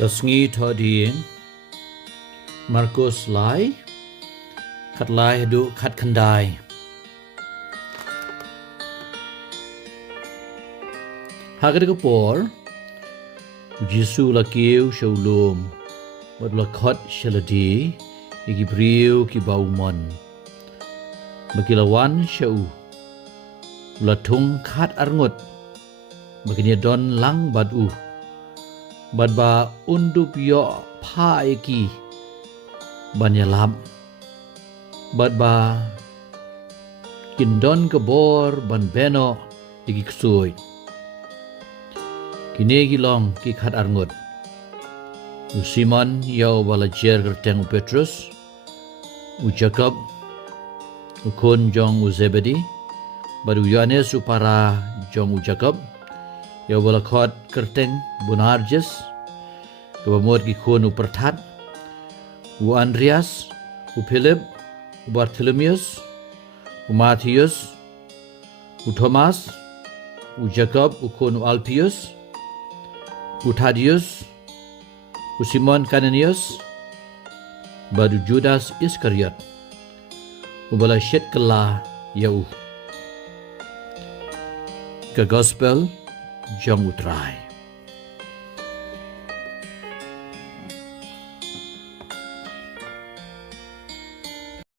Das ngi thodien Markus lai khat lai du khat khandai Hagar ko por Jesu la kiu sholom bad la khat shaladi iki priu ki baumon Bakilawan shau la thung khat arngot bakinya don lang badu badba undup yo pha eki banyalam badba kindon kebor ban beno iki ksui kinegi long ki khat arngot u Simon yo bala jer gerteng Petrus u Jacob u kon jong u Zebedi baru Yohanes u para jong u Jacob yo bala khat kerteng Boanerges kebamot ki kon u Pertat u Andreas u Philip u Bartholomeus u Matthias u Thomas u Jacob u kon u Alphaeus u Thaddeus u Simon Cananius baru Judas Iskariot u bala shet kala yau ke gospel jong utrai